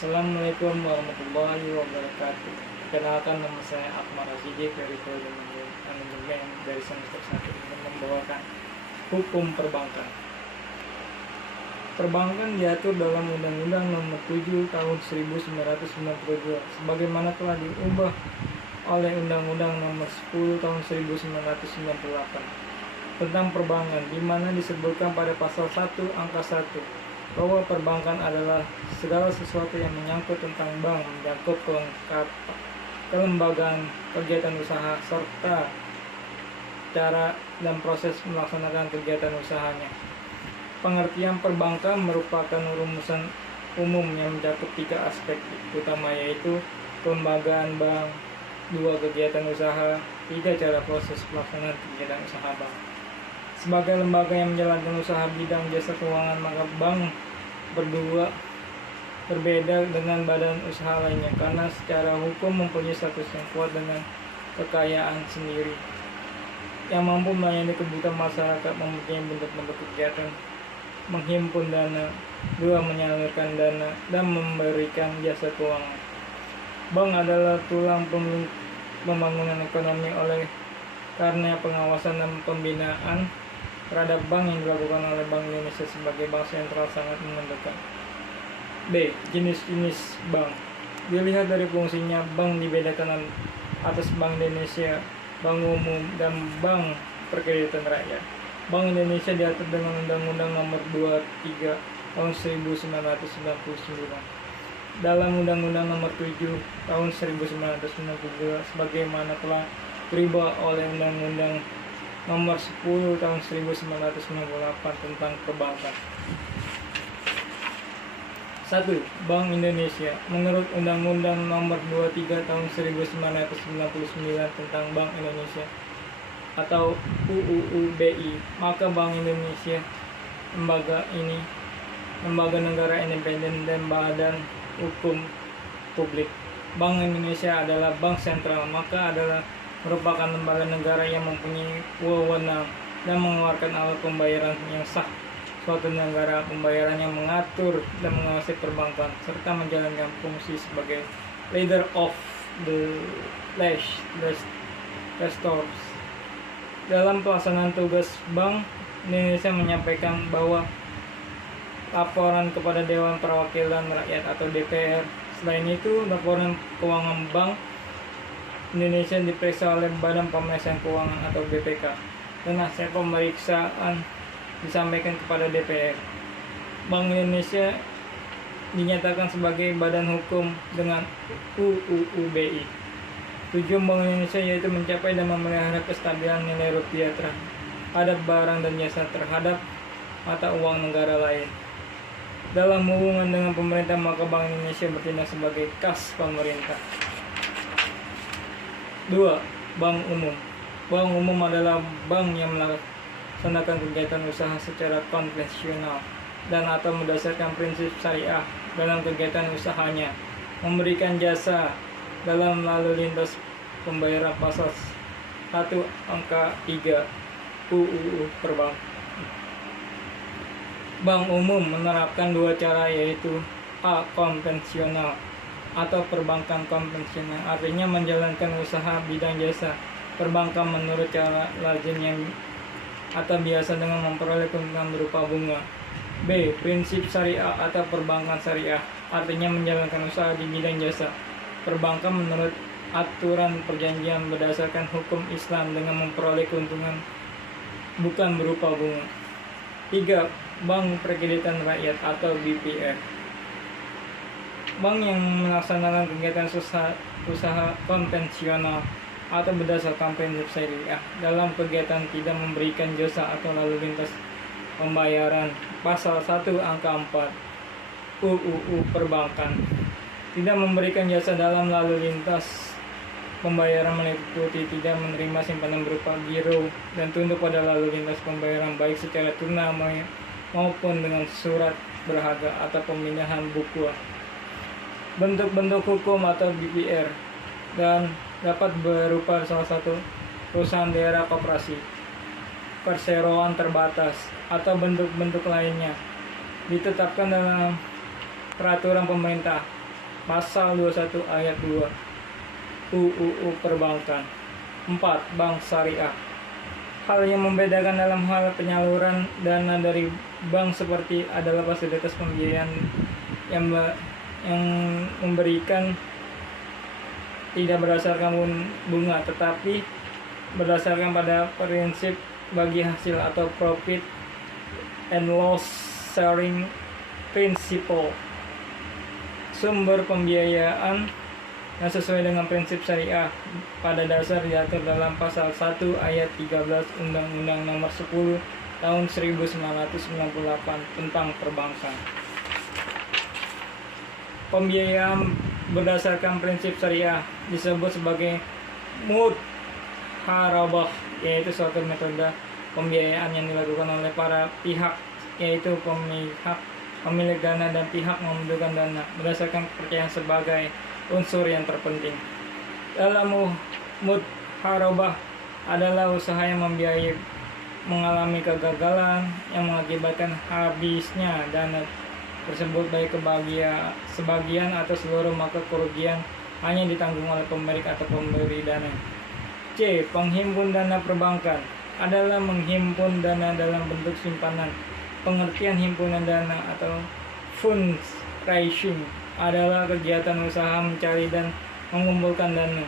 Assalamualaikum warahmatullahi wabarakatuh. Perkenalkan, nama saya Akmal Razidi dari Prodi Manajemen dari semester 1 ini membawakan hukum perbankan. Perbankan diatur dalam Undang-Undang Nomor 7 Tahun 1992 sebagaimana telah diubah oleh Undang-Undang Nomor 10 Tahun 1998 tentang perbankan, di mana disebutkan pada pasal 1 angka 1 bahwa perbankan adalah segala sesuatu yang menyangkut tentang bank, mencakup kelembagaan, kegiatan usaha, serta cara dan proses melaksanakan kegiatan usahanya. Pengertian perbankan merupakan rumusan umum yang mencakup 3 aspek utama, yaitu kelembagaan bank, 2 kegiatan usaha, 3 cara proses pelaksanaan kegiatan usaha bank. Sebagai lembaga yang menjalankan usaha bidang jasa keuangan, maka bank berbeda dengan badan usaha lainnya karena secara hukum mempunyai status yang kuat dengan kekayaan sendiri yang mampu melayani kebutuhan masyarakat, mempunyai bentuk-bentuk kegiatan menghimpun dana, 2 menyalurkan dana, dan memberikan jasa keuangan. Bank adalah tulang pembangunan ekonomi oleh karena pengawasan dan pembinaan terhadap bank yang dilakukan oleh Bank Indonesia sebagai bank sentral sangat menentukan. B. Jenis-jenis bank. Dilihat dari fungsinya, bank dibedakan atas Bank Indonesia, Bank Umum, dan Bank Perkreditan Rakyat. Bank Indonesia diatur dengan Undang-Undang Nomor 23 Tahun 1999. Dalam Undang-Undang Nomor 7 Tahun 1992 sebagaimana telah berubah oleh Undang-Undang Nomor 10 Tahun 1998 tentang perbankan. 1. Bank Indonesia. Menurut Undang-Undang Nomor 23 Tahun 1999 tentang Bank Indonesia atau UUU BI, maka Bank Indonesia lembaga negara independen dan badan hukum publik. Bank Indonesia adalah bank sentral, maka adalah merupakan lembaga negara yang mempunyai wewenang dan mengeluarkan alat pembayaran yang sah suatu negara, pembayaran yang mengatur dan mengawasi perbankan, serta menjalankan fungsi sebagai leader of the restores. Dalam pelaksanaan tugas, Bank Indonesia menyampaikan bahwa laporan kepada Dewan Perwakilan Rakyat atau DPR. Selain itu, laporan keuangan Bank Indonesia diperiksa oleh Badan Pemeriksa Keuangan atau BPK, dan hasil pemeriksaan disampaikan kepada DPR. Bank Indonesia dinyatakan sebagai badan hukum dengan UUU BI. Tujuan Bank Indonesia yaitu mencapai dan memelihara kestabilan nilai rupiah terhadap barang dan jasa terhadap mata uang negara lain. Dalam hubungan dengan pemerintah, maka Bank Indonesia bertindak sebagai kas pemerintah. 2. Bank Umum. Bank umum adalah bank yang melaksanakan kegiatan usaha secara konvensional dan atau berdasarkan prinsip syariah dalam kegiatan usahanya, memberikan jasa dalam lalu lintas pembayaran pasal 1 angka 3 UUU Perbankan. Bank umum menerapkan 2 cara, yaitu A. Konvensional atau perbankan konvensional, artinya menjalankan usaha bidang jasa perbankan menurut cara lazim yang atau biasa dengan memperoleh keuntungan berupa bunga. B. Prinsip syariah atau perbankan syariah, artinya menjalankan usaha di bidang jasa perbankan menurut aturan perjanjian berdasarkan hukum Islam dengan memperoleh keuntungan bukan berupa bunga. 3. Bank Perkreditan Rakyat atau BPR. Bank yang melaksanakan kegiatan usaha konvensional atau berdasarkan prinsip syariah dalam kegiatan tidak memberikan jasa atau lalu lintas pembayaran pasal 1 angka 4 UUU Perbankan. Tidak memberikan jasa dalam lalu lintas pembayaran meliputi tidak menerima simpanan berupa giro dan tunduk pada lalu lintas pembayaran baik secara tunai maupun dengan surat berharga atau pemindahan buku. Bentuk-bentuk hukum atau BPR dan dapat berupa salah satu perusahaan daerah koperasi, perseroan terbatas, atau bentuk-bentuk lainnya ditetapkan dalam peraturan pemerintah Pasal 21 ayat 2 UUU Perbankan. 4. Bank Syariah. Hal yang membedakan dalam hal penyaluran dana dari bank seperti adalah fasilitas pembiayaan yang memberikan tidak berdasarkan bunga, tetapi berdasarkan pada prinsip bagi hasil atau profit and loss sharing principle. Sumber pembiayaan yang sesuai dengan prinsip syariah pada dasar diatur dalam pasal 1 ayat 13 Undang-Undang Nomor 10 Tahun 1998 tentang perbankan. Pembiayaan berdasarkan prinsip syariah disebut sebagai mudharabah, yaitu suatu metode pembiayaan yang dilakukan oleh para pihak, yaitu pemilik dana dan pihak membutuhkan dana berdasarkan kepercayaan sebagai unsur yang terpenting. Dalam mudharabah adalah usaha yang membiayai mengalami kegagalan yang mengakibatkan habisnya dana tersebut, baik sebagian atau seluruh, maka kerugian hanya ditanggung oleh pemilik atau pemberi dana. C. Penghimpun dana perbankan adalah menghimpun dana dalam bentuk simpanan. Pengertian himpunan dana atau fundraising adalah kegiatan usaha mencari dan mengumpulkan dana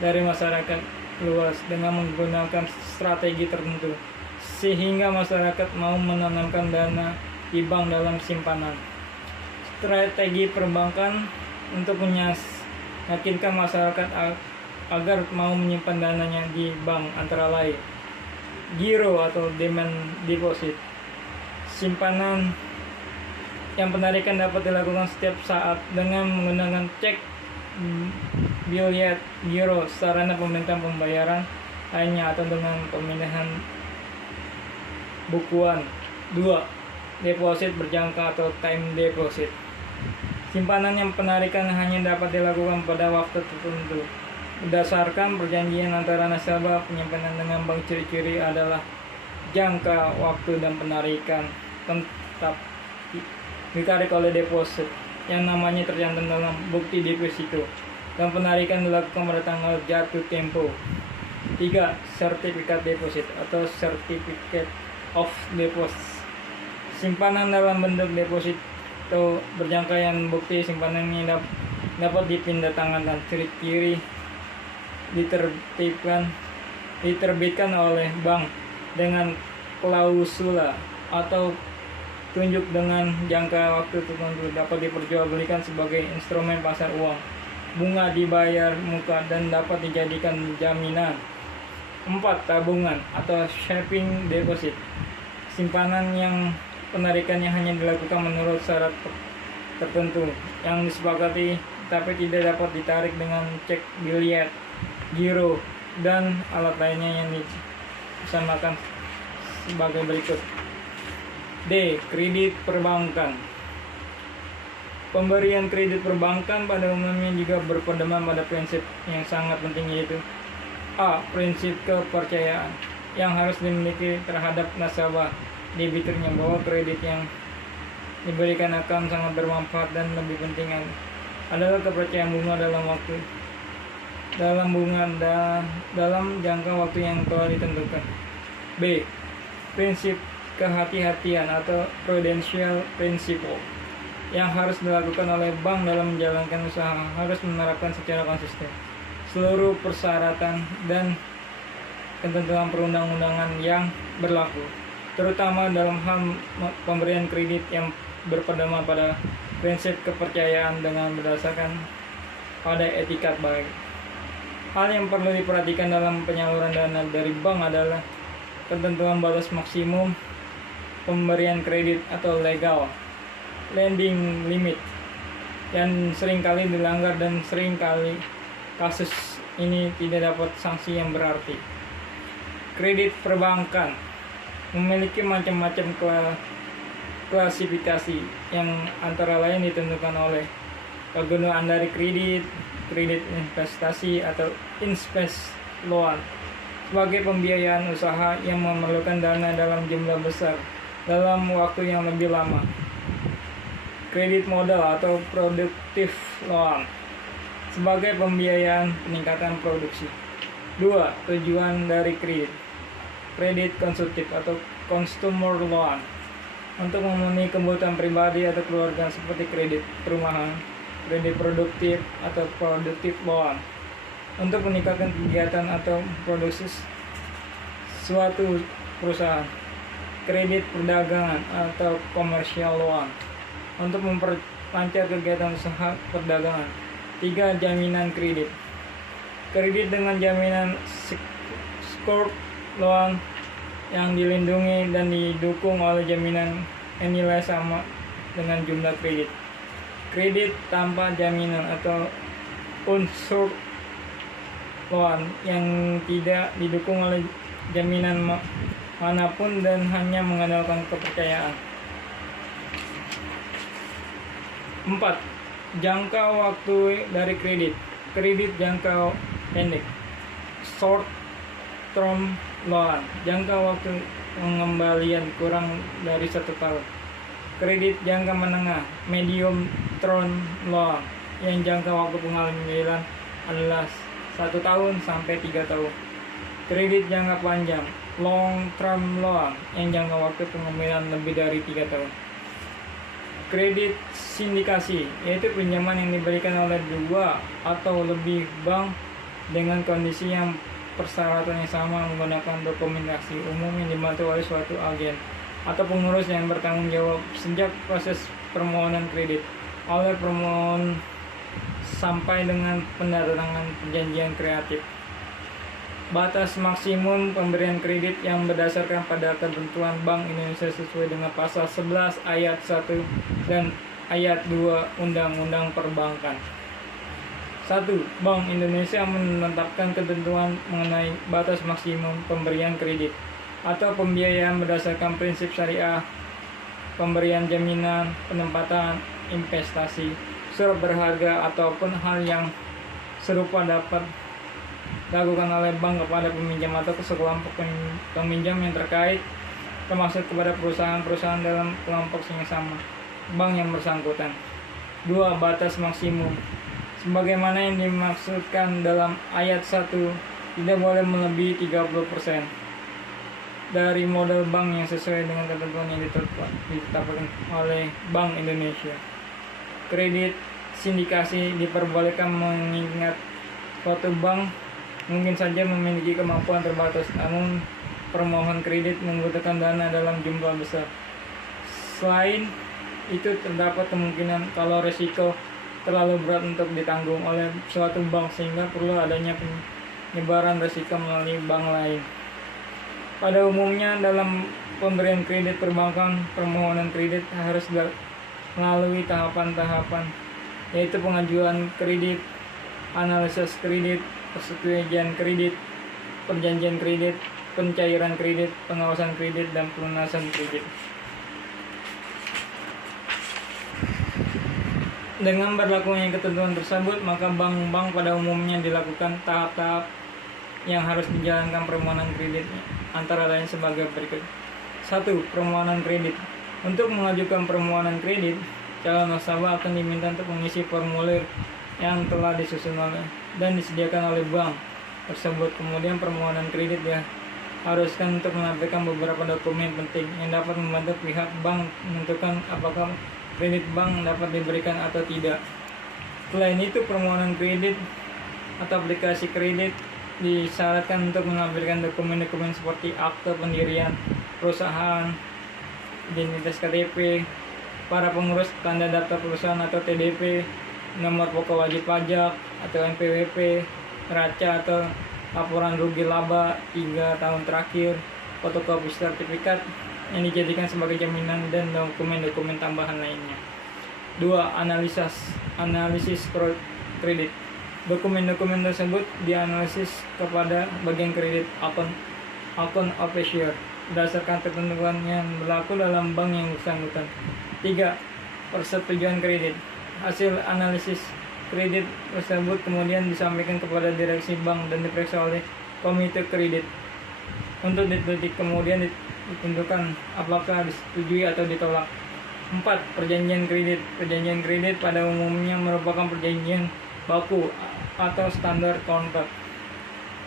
dari masyarakat luas dengan menggunakan strategi tertentu, sehingga masyarakat mau menanamkan dana di bank dalam simpanan. Strategi perbankan untuk meyakinkan masyarakat agar mau menyimpan dananya di bank antara lain giro atau demand deposit, simpanan yang penarikan dapat dilakukan setiap saat dengan menggunakan cek, billet, giro, sarana pemerintahan pembayaran lainnya, atau dengan pemindahan bukuan. 2. Deposit berjangka atau time deposit. Simpanan yang penarikan hanya dapat dilakukan pada waktu tertentu berdasarkan perjanjian antara nasabah penyimpanan dengan bank. Ciri-ciri adalah jangka waktu dan penarikan tetap ditarik oleh deposit yang namanya tercantum dalam bukti deposito, dan penarikan dilakukan pada tanggal jatuh tempo. 3. Sertifikat deposit atau certificate of deposit. Simpanan dalam bentuk deposito berjangka yang bukti simpanan ini dapat dipindah tangankan. Ciri-ciri diterbitkan oleh bank dengan klausula atau tunjuk dengan jangka waktu tertentu, dapat diperjualbelikan sebagai instrumen pasar uang, bunga dibayar muka, dan dapat dijadikan jaminan. 4. Tabungan atau saving deposit. Simpanan yang penarikannya hanya dilakukan menurut syarat tertentu yang disepakati, tapi tidak dapat ditarik dengan cek, billet, giro, dan alat lainnya yang disamakan sebagai berikut. D. Kredit perbankan. Pemberian kredit perbankan pada umumnya juga berpedoman pada prinsip yang sangat penting, yaitu A. Prinsip kepercayaan yang harus dimiliki terhadap nasabah debiturnya, bahwa kredit yang diberikan akan sangat bermanfaat, dan lebih penting adalah kepercayaan bunga dalam jangka waktu yang telah ditentukan. B. Prinsip kehati-hatian atau prudential principle yang harus dilakukan oleh bank dalam menjalankan usaha, harus menerapkan secara konsisten seluruh persyaratan dan ketentuan perundang-undangan yang berlaku, terutama dalam hal pemberian kredit yang berpedoman pada prinsip kepercayaan dengan berdasarkan pada etikat baik. Hal yang perlu diperhatikan dalam penyaluran dana dari bank adalah ketentuan batas maksimum pemberian kredit atau legal lending limit yang seringkali dilanggar, dan seringkali kasus ini tidak dapat sanksi yang berarti. Kredit perbankan memiliki macam-macam klasifikasi yang antara lain ditentukan oleh kegunaan dari kredit investasi atau invest loan sebagai pembiayaan usaha yang memerlukan dana dalam jumlah besar dalam waktu yang lebih lama. kredit modal atau produktif loan sebagai pembiayaan peningkatan produksi. 2. Tujuan dari kredit. Kredit konsumtif atau consumer loan untuk memenuhi kebutuhan pribadi atau keluarga seperti kredit perumahan. Kredit produktif atau produktif loan untuk meningkatkan kegiatan atau produksi suatu perusahaan. Kredit perdagangan atau commercial loan untuk memperlancar kegiatan usaha perdagangan. 3. Jaminan kredit. Kredit dengan jaminan secured loan yang dilindungi dan didukung oleh jaminan yang nilai sama dengan jumlah kredit. Kredit tanpa jaminan atau unsecured loan yang tidak didukung oleh jaminan manapun dan hanya mengandalkan kepercayaan. 4. Jangka waktu dari kredit. Kredit jangka pendek, short term loan, jangka waktu pengembalian kurang dari 1 tahun. Kredit jangka menengah, medium term loan, yang jangka waktu pengembalian adalah 1 tahun sampai 3 tahun. Kredit jangka panjang, long term loan, yang jangka waktu pengembalian lebih dari 3 tahun. Kredit sindikasi, yaitu pinjaman yang diberikan oleh 2 atau lebih bank dengan kondisi yang persyaratannya sama menggunakan dokumentasi umum yang dibantu oleh suatu agen atau pengurus yang bertanggung jawab sejak proses permohonan kredit oleh permohon sampai dengan pendatangan perjanjian kreatif. Batas maksimum pemberian kredit yang berdasarkan pada ketentuan Bank Indonesia sesuai dengan pasal 11 ayat 1 dan ayat 2 Undang-Undang Perbankan. 1. Bank Indonesia menetapkan ketentuan mengenai batas maksimum pemberian kredit atau pembiayaan berdasarkan prinsip syariah, pemberian jaminan, penempatan, investasi, surat berharga ataupun hal yang serupa dapat dilakukan oleh bank kepada peminjam atau sekelompok peminjam yang terkait, termasuk kepada perusahaan-perusahaan dalam kelompok yang sama bank yang bersangkutan. 2. Batas maksimum sebagaimana yang dimaksudkan dalam ayat 1 tidak boleh melebihi 30% dari modal bank yang sesuai dengan ketentuan yang ditetapkan oleh Bank Indonesia. Kredit sindikasi diperbolehkan mengingat suatu bank mungkin saja memiliki kemampuan terbatas, namun permohon kredit membutuhkan dana dalam jumlah besar. Selain itu, terdapat kemungkinan kalau risiko terlalu berat untuk ditanggung oleh suatu bank sehingga perlu adanya penyebaran risiko melalui bank lain. Pada umumnya dalam pemberian kredit perbankan, permohonan kredit harus melalui tahapan-tahapan, yaitu pengajuan kredit, analisis kredit, persetujuan kredit, perjanjian kredit, pencairan kredit, pengawasan kredit, dan pelunasan kredit. Dengan berlakunya ketentuan tersebut, maka bank-bank pada umumnya dilakukan tahap-tahap yang harus dijalankan permohonan kredit, antara lain sebagai berikut. 1. Permohonan kredit. Untuk mengajukan permohonan kredit, calon nasabah akan diminta untuk mengisi formulir yang telah disusun oleh dan disediakan oleh bank tersebut. Kemudian permohonan kredit diharuskan untuk menampilkan beberapa dokumen penting yang dapat membantu pihak bank menentukan apakah kredit bank dapat diberikan atau tidak. Selain itu, permohonan kredit atau aplikasi kredit disyaratkan untuk menampilkan dokumen-dokumen seperti akte pendirian perusahaan, identitas KTP, para pengurus tanda daftar perusahaan atau TDP, nomor pokok wajib pajak atau NPWP, neraca atau laporan rugi laba 3 tahun terakhir, fotokopi sertifikat yang dijadikan sebagai jaminan, dan dokumen-dokumen tambahan lainnya. 2. Analisis kredit. Dokumen-dokumen tersebut dianalisis kepada bagian kredit account officer berdasarkan ketentuan yang berlaku dalam bank yang bersangkutan. 3. Persetujuan kredit. Hasil analisis kredit tersebut kemudian disampaikan kepada direksi bank dan diperiksa oleh komite kredit untuk kemudian ditentukan apakah disetujui atau ditolak. 4. Perjanjian kredit. Perjanjian kredit pada umumnya merupakan perjanjian baku atau standar kontrak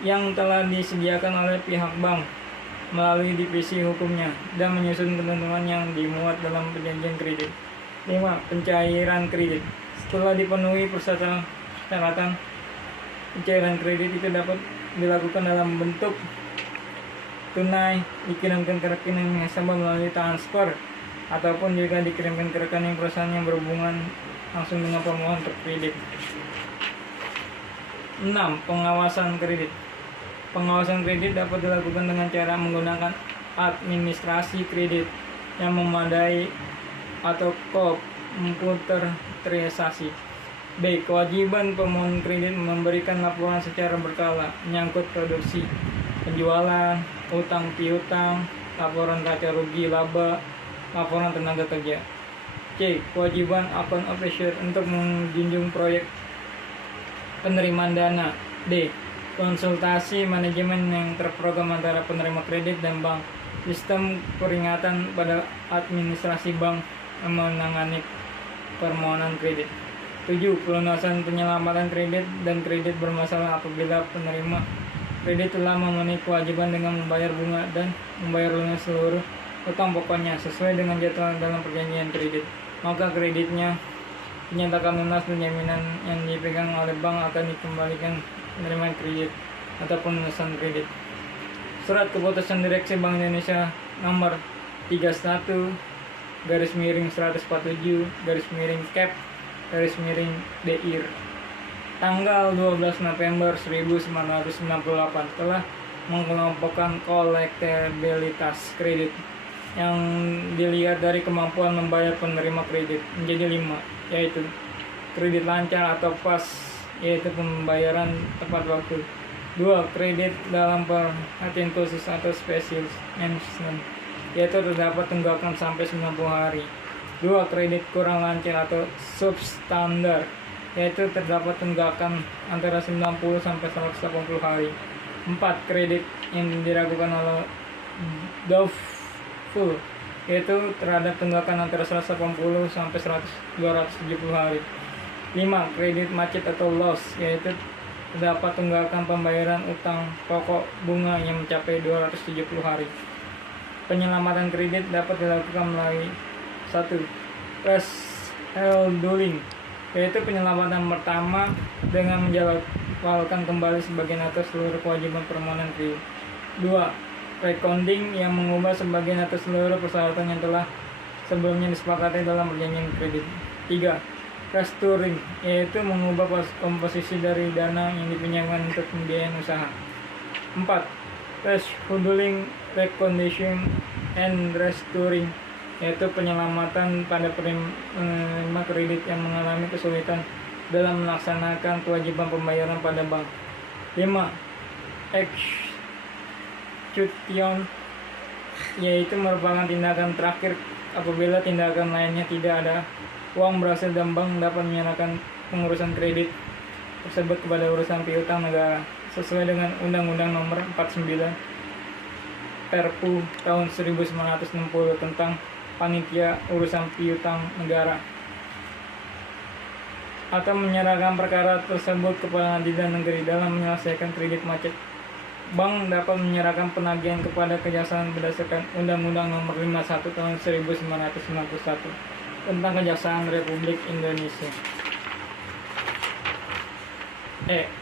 yang telah disediakan oleh pihak bank melalui divisi hukumnya dan menyusun ketentuan yang dimuat dalam perjanjian kredit. 5. Pencairan kredit. Setelah dipenuhi persyaratan, pencairan kredit itu dapat dilakukan dalam bentuk tunai, dikirimkan ke rekening nasabah melalui transfer, ataupun juga dikirimkan ke rekening perusahaan yang berhubungan langsung dengan pemohon kredit. 6. Pengawasan kredit. Pengawasan kredit dapat dilakukan dengan cara menggunakan administrasi kredit yang memadai atau komputerisasi. B. Kewajiban pemohon kredit memberikan laporan secara berkala menyangkut produksi, penjualan, utang piutang, laporan raca rugi laba, laporan tenaga kerja. C. Kewajiban account officer untuk menjunjung proyek penerimaan dana. D. Konsultasi manajemen yang terprogram antara penerima kredit dan bank. Sistem peringatan pada administrasi bank menangani permohonan kredit. 7. Pelunasan penyelamatan kredit dan kredit bermasalah apabila penerima kredit telah memenuhi kewajiban dengan membayar bunga dan membayar lunas seluruh utang pokoknya sesuai dengan jadwal dalam perjanjian kredit, maka kreditnya dinyatakan lunas dan jaminan yang dipegang oleh bank akan dikembalikan penerima kredit atau pelunasan kredit. Surat Keputusan Direksi Bank Indonesia nomor 31/147/Cap/DIR tanggal 12 November 1998 telah mengelompokkan kolektabilitas kredit yang dilihat dari kemampuan membayar penerima kredit menjadi 5, yaitu kredit lancar atau pas, yaitu pembayaran tepat waktu. 2. Kredit dalam perhatian khusus atau special mention, yaitu terdapat tunggakan sampai 90 hari. 2. Kredit kurang lancar atau substandar, yaitu terdapat tunggakan antara 90 sampai 180 hari. 4. Kredit yang diragukan oleh doubtful, yaitu terhadap tunggakan antara 180 sampai 270 hari. 5. Kredit macet atau loss, yaitu terdapat tunggakan pembayaran utang pokok bunga yang mencapai 270 hari. Penyelamatan kredit dapat dilakukan melalui 1. Rescheduling, yaitu penyelamatan pertama dengan menjadwalkan kembali sebagian atas seluruh kewajiban permohonan kredit. 2. Reconding, yang mengubah sebagian atas seluruh persyaratan yang telah sebelumnya disepakati dalam perjanjian kredit. 3. Restructuring, yaitu mengubah komposisi dari dana yang dipinjamkan untuk pembiayaan usaha. 4. Rescheduling, recondition, and restructuring, yaitu penyelamatan pada penerima kredit yang mengalami kesulitan dalam melaksanakan kewajiban pembayaran pada bank. 5. Execution, yaitu merupakan tindakan terakhir apabila tindakan lainnya tidak ada uang berhasil dan bank dapat menyerahkan pengurusan kredit tersebut kepada urusan piutang negara sesuai dengan Undang-Undang Nomor 49 Perpu tahun 1960 tentang Panitia Urusan Piutang Negara, atau menyerahkan perkara tersebut kepada pengadilan negeri dalam menyelesaikan kredit macet. Bank dapat menyerahkan penagihan kepada kejaksaan berdasarkan Undang-Undang Nomor 51 tahun 1991 tentang Kejaksaan Republik Indonesia.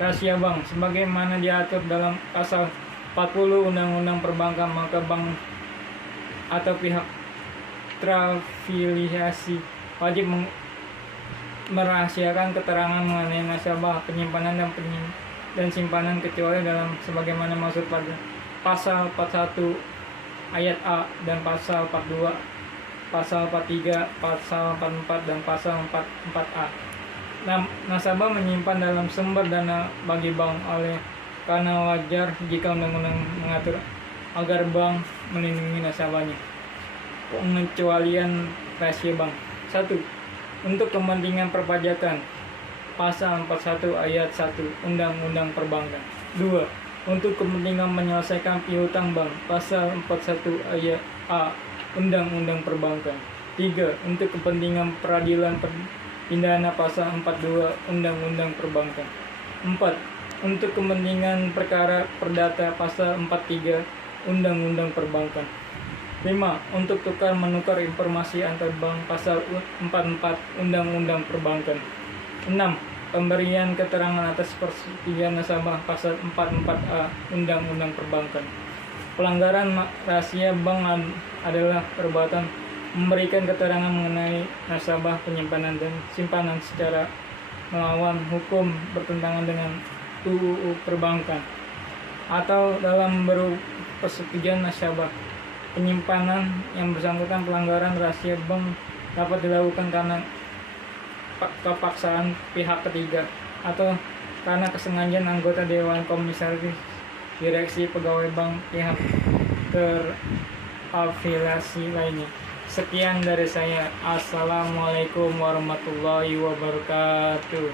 Rahasia bank. Sebagaimana diatur dalam pasal 40 Undang-Undang Perbankan, maka bank atau pihak terafiliasi wajib merahasiakan keterangan mengenai nasabah, penyimpanan dan simpanan kecuali dalam sebagaimana maksud pada pasal 41 ayat A dan pasal 42, pasal 43, pasal 44, dan pasal 44A. Nasabah menyimpan dalam sumber dana bagi bank karena wajar jika undang-undang mengatur agar bank melindungi nasabahnya. Pengecualian rahasia bank. 1. Untuk kepentingan perpajakan, pasal 41 ayat 1 Undang-Undang Perbankan. 2. Untuk kepentingan menyelesaikan piutang bank, pasal 41 ayat A Undang-Undang Perbankan. 3. Untuk kepentingan peradilan pidana pasal 42 Undang-Undang Perbankan. 4. Untuk kepentingan perkara perdata pasal 43 Undang-Undang Perbankan. 5. Untuk tukar menukar informasi antar bank pasal 44 Undang-Undang Perbankan. 6. Pemberian keterangan atas persetujuan nasabah pasal 44A Undang-Undang Perbankan. Pelanggaran rahasia bank adalah perbuatan memberikan keterangan mengenai nasabah penyimpanan dan simpanan secara melawan hukum bertentangan dengan UU Perbankan atau dalam persetujuan nasabah penyimpanan yang bersangkutan. Pelanggaran rahasia bank dapat dilakukan karena kepaksaan pihak ketiga atau karena kesengajaan anggota Dewan Komisaris, direksi, pegawai bank, pihak terafiliasi lainnya. Sekian dari saya. Assalamualaikum warahmatullahi wabarakatuh.